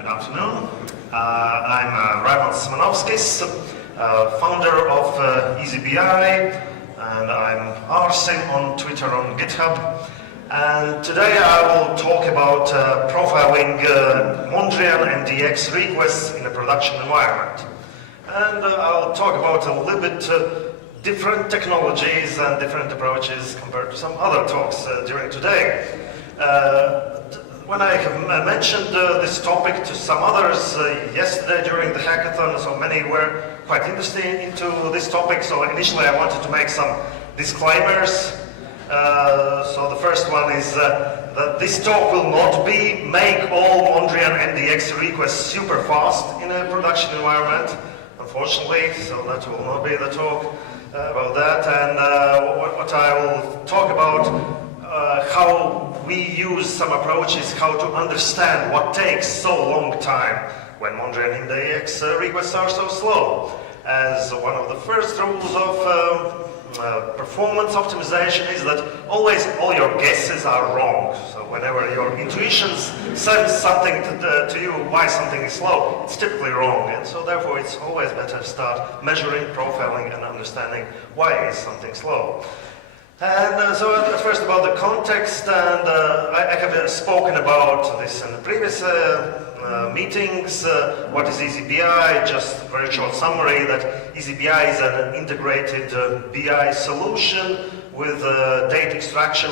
Good afternoon. I'm Raimonds Simanovskis, founder of eazyBI, and I'm rsim on Twitter, on GitHub. And today I will talk about profiling Mondrian MDX requests in a production environment. And I'll talk about a little bit different technologies and different approaches compared to some other talks during today. When I have mentioned this topic to some others yesterday during the hackathon, so many were quite interested into this topic. So initially I wanted to make some disclaimers. So the first one is that this talk will not be make all Mondrian MDX requests super fast in a production environment, unfortunately. So that will not be the talk about that. And what I will talk about how we use some approaches, how to understand what takes so long time when Mondrian MDX requests are so slow. As one of the first rules of performance optimization is that always all your guesses are wrong. So whenever your intuitions says something to you why something is slow, it's typically wrong. And so therefore it's always better to start measuring, profiling, and understanding why is something slow. And so at first about the context, and I have spoken about this in the previous meetings. What is eazyBI? Just a very short summary that eazyBI is an integrated BI solution with data extraction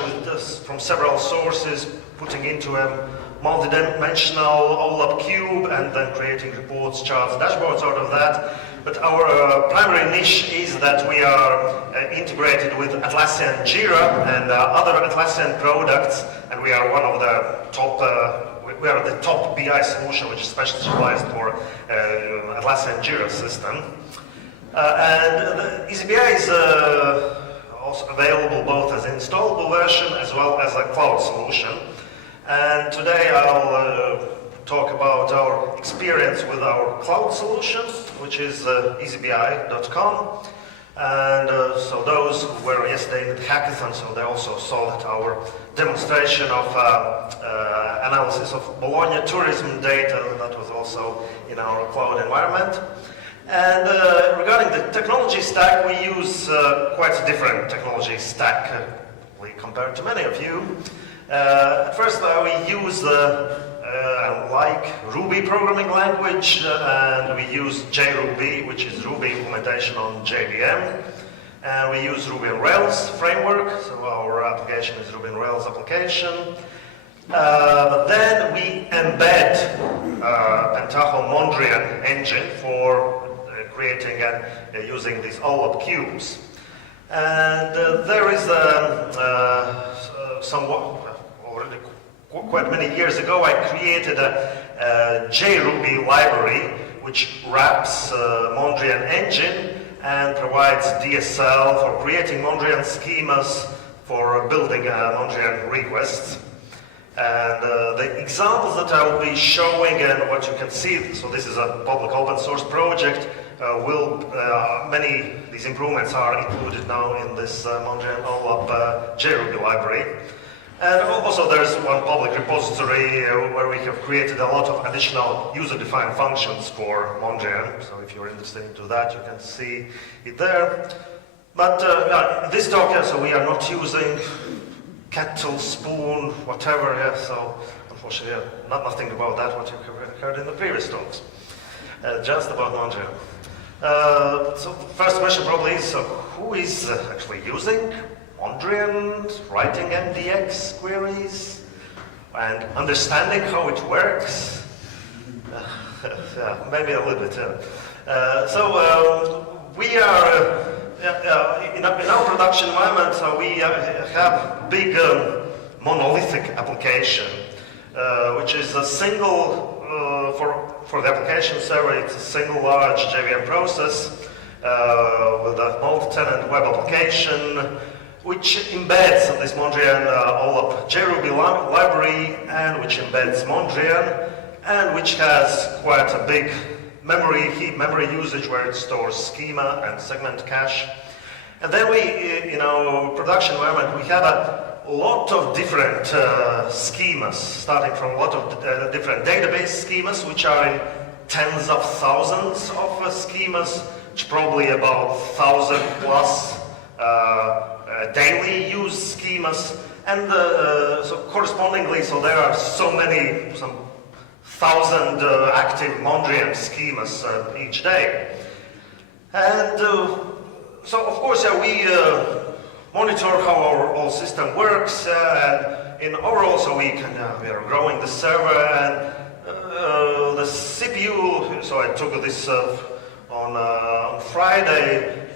from several sources, putting into a multi-dimensional OLAP cube and then creating reports, charts, dashboards out of that. But our primary niche is that we are integrated with Atlassian Jira and other Atlassian products, and we are one of the top we are the top BI solution which is specialized for Atlassian Jira system. And the eazyBI is also available both as an installable version as well as a cloud solution. And today I'll talk about our experience with our cloud solution, which is eazyBI.com. And so those who were yesterday in the hackathon, so they also saw that our demonstration of analysis of Bologna tourism data, that was also in our cloud environment. And regarding the technology stack, we use quite a different technology stack compared to many of you. At first we use like Ruby programming language, and we use JRuby, which is Ruby implementation on JVM. And we use Ruby on Rails framework, so our application is Ruby on Rails application. But then we embed Pentaho Mondrian engine for creating and using these OLAP cubes. And there is already quite many years ago, I created a JRuby library which wraps Mondrian engine and provides DSL for creating Mondrian schemas for building Mondrian requests. And the examples that I will be showing and what you can see, so this is a public open source project, these improvements are included now in this Mondrian-olap JRuby library. And also there's one public repository where we have created a lot of additional user-defined functions for Mondrian. So if you're interested into that, you can see it there. But this talk, so we are not using kettle, spoon, whatever. So unfortunately, nothing about that what you have heard in the previous talks. Just about Mondrian. So the first question probably is, so who is actually using Mondrian, writing MDX queries, and understanding how it works? Maybe a little bit. So we are, in our production environment, so we have big monolithic application, which is a single, for the application server, it's a single large JVM process with a multi-tenant web application, which embeds this Mondrian-olap JRuby library, and which embeds Mondrian, and which has quite a big heap memory usage where it stores schema and segment cache. And then we, in our production environment, we have a lot of different schemas, starting from a lot of different database schemas, which are in tens of thousands of schemas, which probably about 1,000 plus daily use schemas, and so correspondingly, so there are so many, some 1,000 active Mondrian schemas each day. And so of course we monitor how our whole system works, and in overall, so we are growing the server, and the CPU, so I took this on Friday.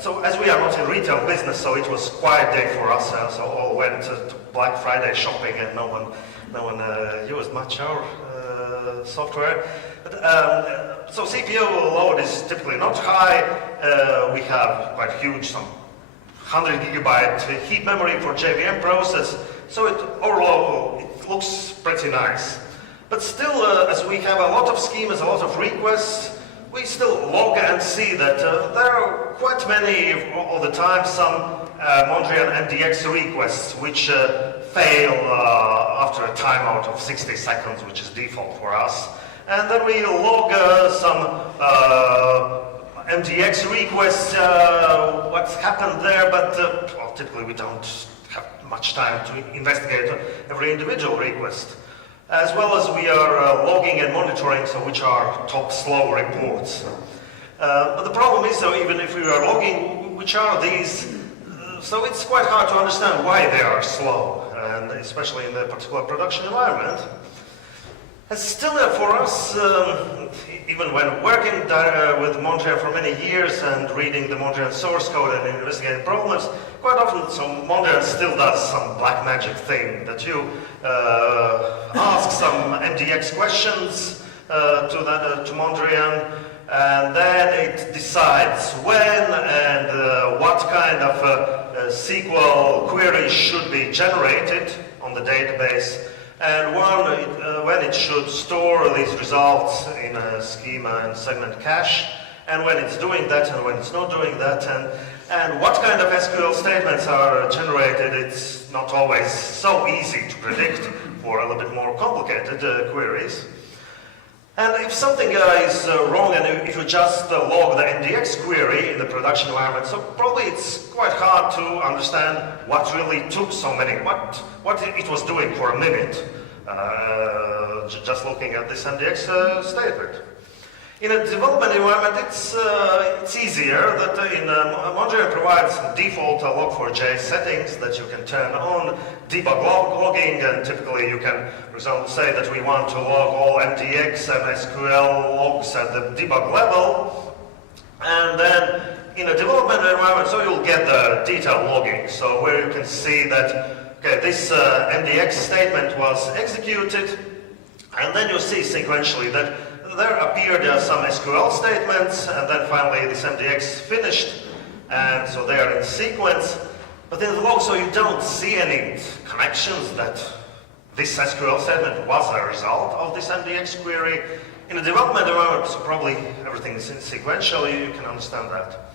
So as we are not in retail business, so it was quiet day for us, so all went to Black Friday shopping, and no one used much our software. But, so CPU load is typically not high. We have quite huge, some 100 gigabyte heap memory for JVM process, so overall it looks pretty nice. But still, as we have a lot of schemas, a lot of requests, we still log and see that there are quite many, all the time, some Mondrian MDX requests which fail after a timeout of 60 seconds, which is default for us. And then we log some MDX requests, what's happened there, but well, typically we don't have much time to investigate every individual request. As well as we are logging and monitoring, so which are top slow reports. But the problem is, so even if we are logging, which are these, so it's quite hard to understand why they are slow, and especially in the particular production environment. And still for us, even when working with Mondrian for many years and reading the Mondrian source code and investigating problems, quite often so Mondrian still does some black magic thing that you ask some MDX questions to Mondrian, and then it decides when and what kind of SQL query should be generated on the database, and when it should store these results in a schema and segment cache, and when it's doing that and when it's not doing that, and what kind of SQL statements are generated. It's not always so easy to predict for a little bit more complicated queries. And if something is wrong, and if you just log the MDX query in the production environment, so probably it's quite hard to understand what really took so many, what it was doing for a minute, just looking at this MDX statement. In a development environment, it's easier that Mondrian provides default log4j settings that you can turn on, debug logging, and typically you can, for example, say that we want to log all MDX and SQL logs at the debug level, and then in a development environment, so you'll get the detailed logging, so where you can see that, okay, this MDX statement was executed, and then you see sequentially that there appeared some SQL statements, and then finally this MDX finished, and so they are in sequence. But in the log, so you don't see any connections that this SQL statement was a result of this MDX query. In a development environment, so probably everything is sequential, you can understand that.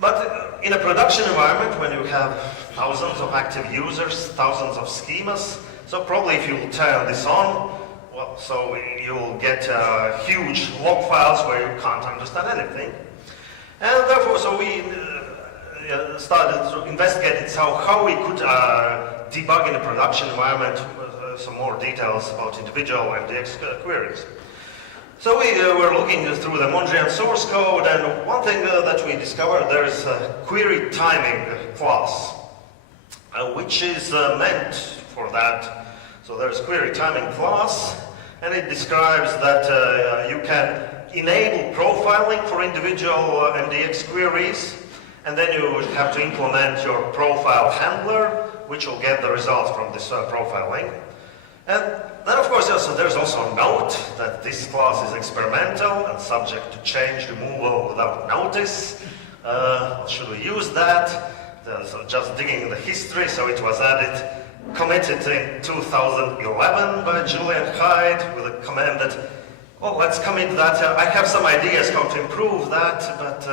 But in a production environment, when you have thousands of active users, thousands of schemas, so probably if you turn this on, well, so you'll get huge log files where you can't understand anything. And therefore, so we started to investigate how we could debug in a production environment some more details about individual MDX queries. So we were looking through the Mondrian source code, and one thing that we discovered, there is a query timing class, which is meant for that. So there's query timing class, and it describes that you can enable profiling for individual MDX queries, and then you have to implement your profile handler, which will get the results from this profiling. And then, of course, there's also a note that this class is experimental and subject to change removal without notice. Should we use that? So just digging in the history, so it was added, committed in 2011 by Julian Hyde with a command that, well, let's commit that. I have some ideas how to improve that, but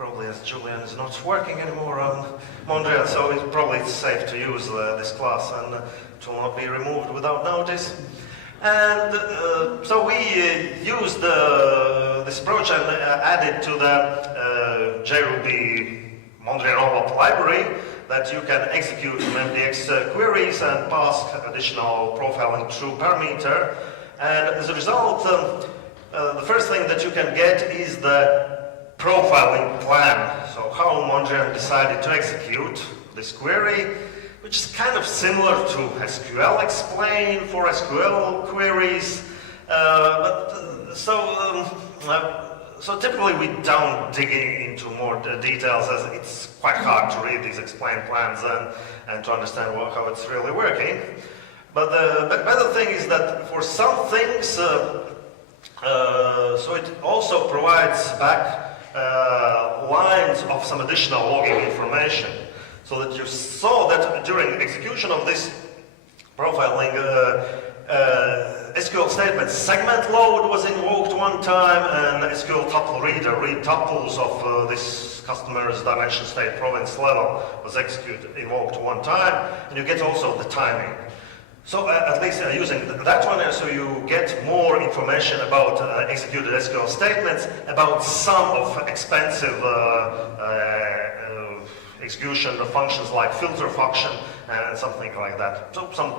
probably as Julian is not working anymore on Mondrian, so it's probably safe to use this class and it will not be removed without notice. And so we used this approach and added to the JRuby Mondrian-olap library that you can execute MDX queries and pass additional profiling through parameter. And as a result, the first thing that you can get is the profiling plan. So how Mondrian decided to execute this query, which is kind of similar to SQL explain for SQL queries. So typically we don't dig into more details, as it's quite hard to read these explain plans and to understand how it's really working. But the better thing is that for some things, so it also provides back lines of some additional logging information, so that you saw that during execution of this profiling, SQL statement segment load was invoked one time, and SQL tuple reader read tuples of this customer's dimension state province level was invoked one time, and you get also the timing. So at least using that one, so you get more information about executed SQL statements, about some of expensive execution functions like filter function and something like that. So some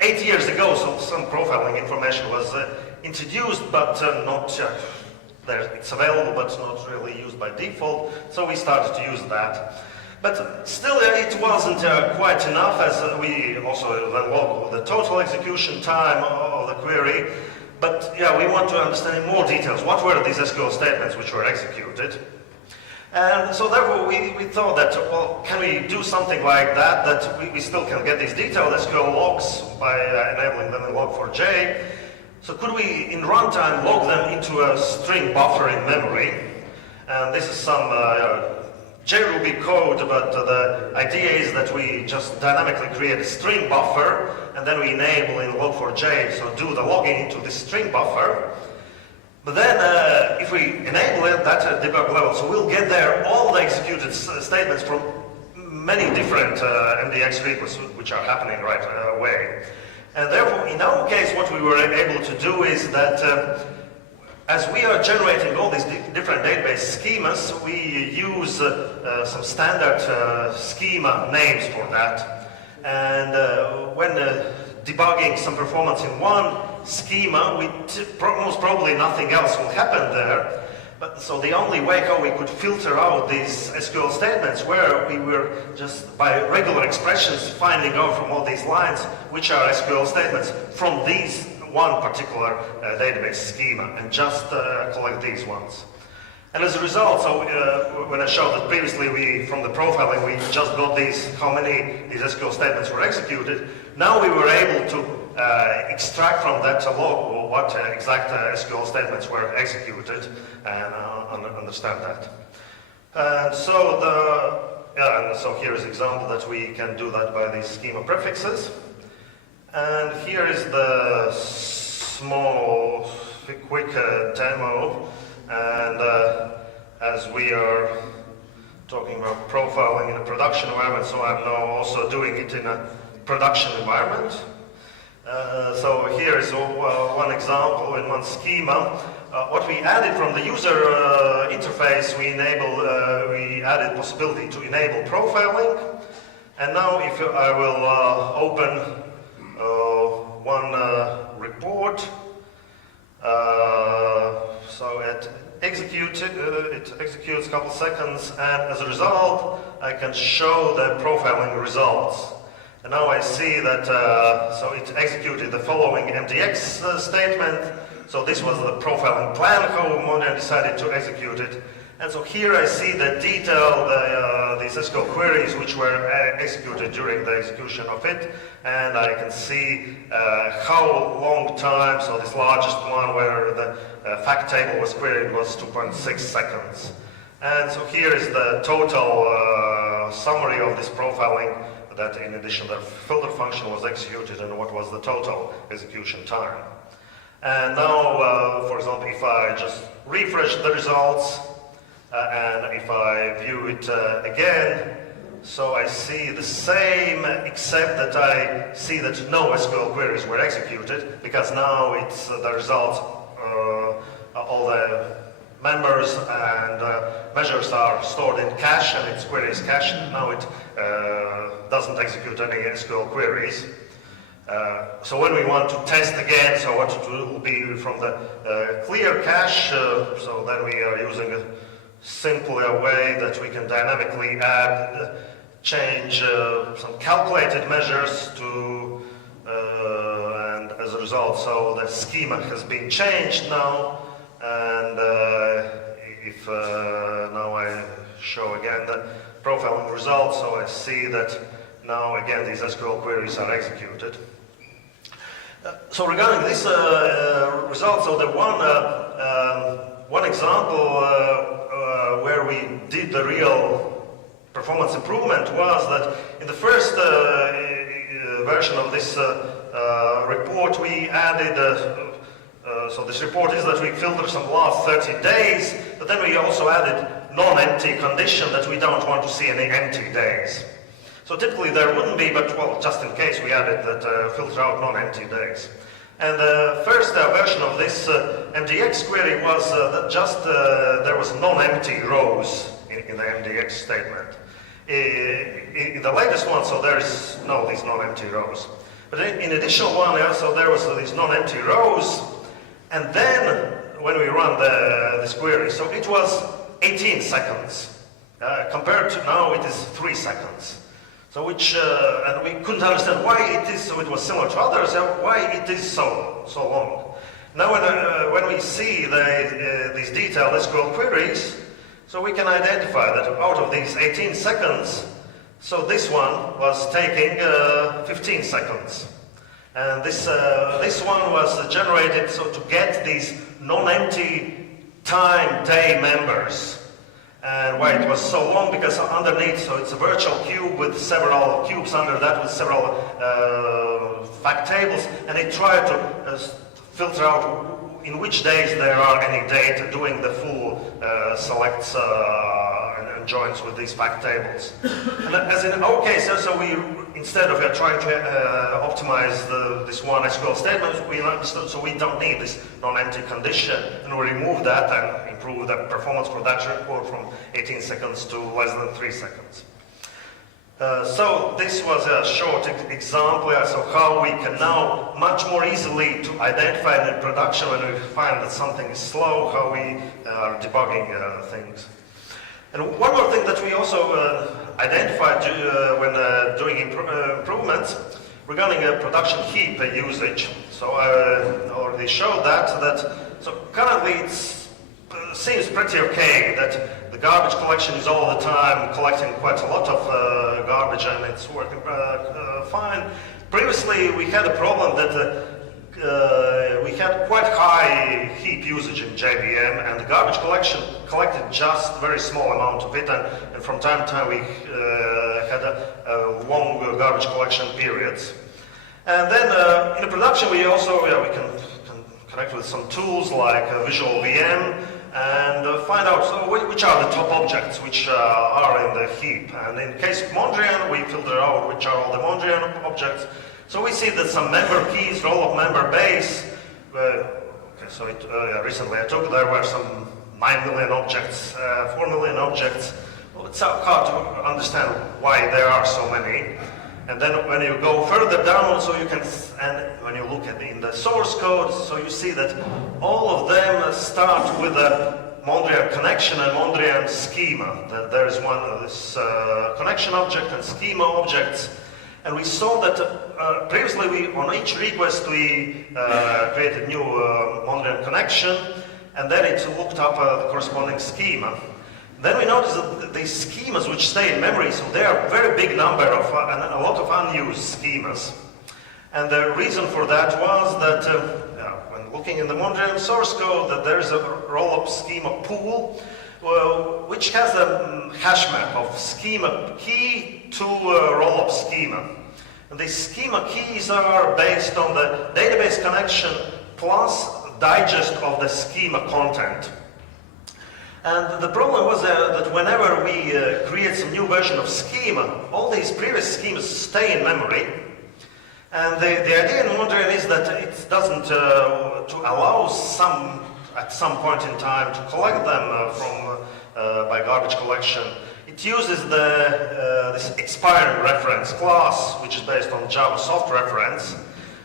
8 years ago, so some profiling information was introduced, but not there. It's available, but not really used by default. So we started to use that. But still, it wasn't quite enough, as we also then log the total execution time of the query. But yeah, we want to understand in more details what were these SQL statements which were executed. And so therefore we thought that, well, can we do something like that, that we still can get these detailed SQL logs by enabling them in log4j. So could we, in runtime, log them into a string buffer in memory? And this is some JRuby code, but the idea is that we just dynamically create a string buffer, and then we enable in log4j, so do the logging into this string buffer. But then, if we enable it, that debug level, so we'll get there all the executed statements from many different MDX requests which are happening right away. And therefore, in our case, what we were able to do is that as we are generating all these different database schemas, we use some standard schema names for that. And when debugging some performance in one schema, most probably nothing else will happen there. But so the only way how we could filter out these SQL statements where we were just by regular expressions finding out from all these lines which are SQL statements from these one particular database schema, and just collect these ones. And as a result, so when I showed that previously from the profiling we just got how many these SQL statements were executed, now we were able to extract from that log what exact SQL statements were executed and understand that. And so so here is an example that we can do that by these schema prefixes. And here is the small, quick demo. And as we are talking about profiling in a production environment, so I'm now also doing it in a production environment. So here is one example in one schema. What we added from the user interface, we added possibility to enable profiling. And now if I will open one report, so it executes a couple seconds, and as a result I can show the profiling results. And now I see that so it executed the following MDX statement. So this was the profiling plan, how Mondrian decided to execute it. And so here I see the detail, these SQL queries which were executed during the execution of it. And I can see how long time, so this largest one where the fact table was queried was 2.6 seconds. And so here is the total summary of this profiling, that in addition the filter function was executed and what was the total execution time. And now, for example, if I just refresh the results, and if I view it again, so I see the same, except that I see that no SQL queries were executed, because now it's the result, all the members and measures are stored in cache, and its query is cached. Now it doesn't execute any SQL queries. So when we want to test again, so what it will be from the clear cache, so then we are using a simpler way that we can dynamically add, change some calculated measures to, and as a result, so the schema has been changed now, and if now I show again the profiling results, so I see that now again these SQL queries are executed. So regarding this result, so the one example where we did the real performance improvement was that in the first version of this report we added, so this report is that we filter some last 30 days, but then we also added non-empty condition that we don't want to see any empty days. So typically there wouldn't be, but well, just in case we added that filter out non-empty days. And the first version of this MDX query was that just there was non-empty rows in the MDX statement. In the latest one, so there is these non-empty rows. But in additional one, so there was these non-empty rows, and then when we run this query, so it was 18 seconds. Compared to now, it is 3 seconds. So which, and we couldn't understand why it is, so it was similar to others, why it is so long. Now when we see these detailed SQL queries, so we can identify that out of these 18 seconds, so this one was taking 15 seconds. And this one was generated so to get these non-empty time day members. And why it was so long, because underneath, so it's a virtual cube with several cubes under that with several fact tables, and it tried to filter out in which days there are any data doing the full selects and joins with these fact tables. And as in our case, so we, instead of trying to optimize this one SQL statement, we understood, so we don't need this non-empty condition, and we remove that and improve the performance for that report from 18 seconds to less than 3 seconds. So this was a short example of how we can now much more easily to identify in production when we find that something is slow, how we are debugging things. And one more thing that we also identified when doing improvements regarding production heap usage. So I already showed that so currently it seems pretty okay that the garbage collection is all the time collecting quite a lot of garbage, and it's working fine. Previously we had a problem that we had quite high heap usage in JVM, and the garbage collection collected just a very small amount of it, and from time to time we had a long garbage collection periods. And then in the production we also we can connect with some tools like Visual VM and find out which are the top objects which are in the heap. And in case of Mondrian, we filter out which are all the Mondrian objects. So we see that some member keys, roll of member base. So recently I took, there were some 9 million objects, 4 million objects. Well, it's hard to understand why there are so many. And then when you go further down, so you can, and when you look at in the source code, so you see that all of them start with a Mondrian connection and Mondrian schema. That there is one of this connection object and schema objects. And we saw that previously on each request we created new Mondrian connection, and then it looked up the corresponding schema. Then we noticed that these schemas which stay in memory, so they are a very big number of, and a lot of unused schemas. And the reason for that was that when looking in the Mondrian source code, that there is a roll-up schema pool, which has a hash map of schema key to roll-up schema. And these schema keys are based on the database connection plus digest of the schema content. And the problem was that whenever we create some new version of schema, all these previous schemas stay in memory. And the idea in Mondrian is that it doesn't, to allow at some point in time to collect them by garbage collection. It uses this expiring reference class, which is based on Java soft reference,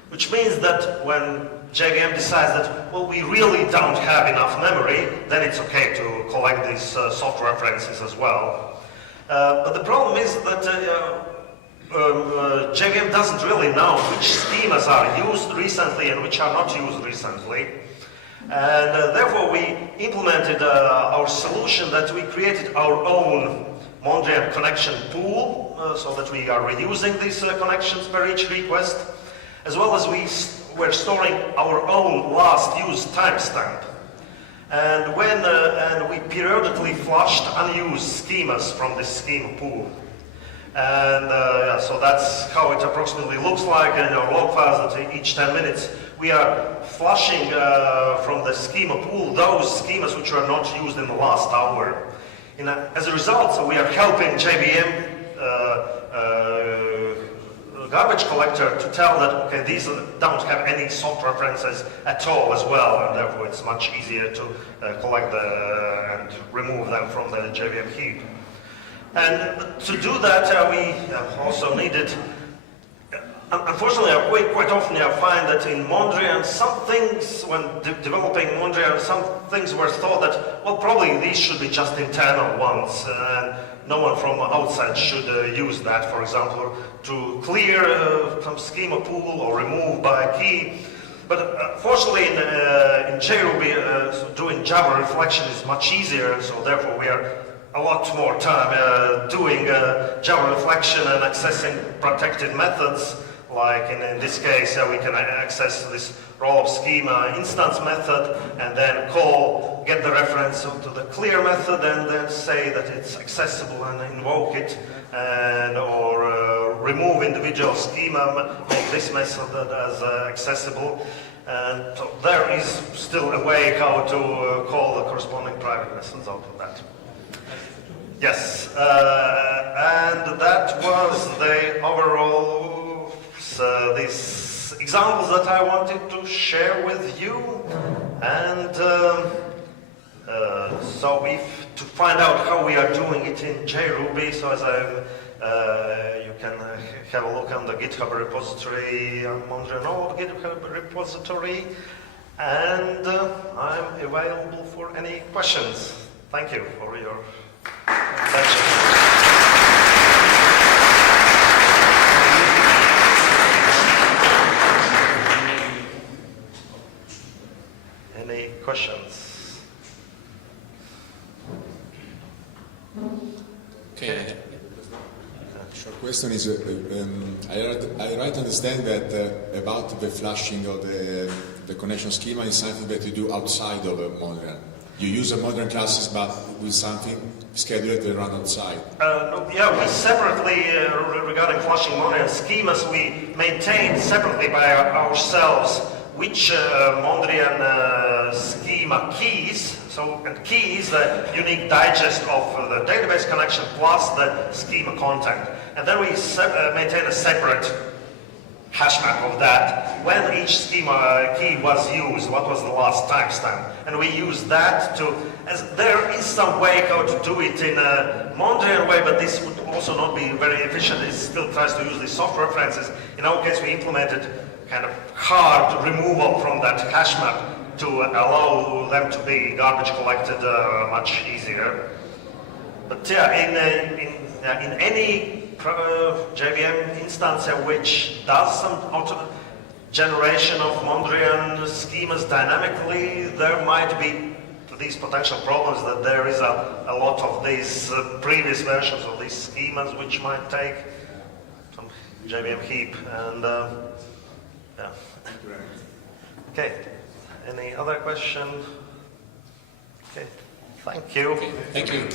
which means that when JVM decides that, well, we really don't have enough memory, then it's okay to collect these soft references as well. But the problem is that JVM doesn't really know which schemas are used recently and which are not used recently. And therefore we implemented our solution that we created our own Mondrian connection pool, so that we are reusing these connections per each request, as well as we're storing our own last used timestamp. And and we periodically flushed unused schemas from this schema pool. And so that's how it approximately looks like in our log files, that each 10 minutes we are flushing from the schema pool those schemas which were not used in the last hour. As a result, so we are helping JVM garbage collector to tell that, okay, these don't have any soft references at all as well, and therefore it's much easier to collect and remove them from the JVM heap. And to do that, we also needed, unfortunately, quite often I find that in Mondrian, some things, when developing Mondrian, some things were thought that, well, probably these should be just internal ones, and no one from outside should use that, for example, to clear some schema pool or remove by key. But fortunately, in JRuby, doing Java reflection is much easier, so therefore we are a lot more time doing Java reflection and accessing protected methods. Like in this case, we can access this rollup schema instance method and then get the reference to the clear method and then say that it's accessible and invoke it, or remove individual schema, make this method as accessible. And so there is still a way how to call the corresponding private methods out of that. Yes, and that was the overall these examples that I wanted to share with you. And so to find out how we are doing it in JRuby, so as you can have a look on the GitHub repository, Mondrian-olap GitHub repository, and I'm available for any questions. Thank you for your attention. Any questions? Okay. Short question is, I right understand that about the flashing of the connection schema is something that you do outside of Mondrian. You use a Mondrian classes, but with something scheduled to run outside. Yeah, we separately, regarding flashing Mondrian schemas, we maintain separately by ourselves which Mondrian schema keys. So, and key is the unique digest of the database connection plus the schema content. And then we maintain a separate hash map of that, when each schema key was used, what was the last timestamp. And we use that as there is some way how to do it in a Mondrian way, but this would also not be very efficient. It still tries to use these soft references. In our case, we implemented kind of hard removal from that hash map to allow them to be garbage collected much easier. But yeah, in any JVM instance which does some auto generation of Mondrian schemas dynamically, there might be these potential problems that there is a lot of these previous versions of these schemas which might take some JVM heap. And yeah. Okay. Any other question? Okay. Thank you. Okay. Thank you.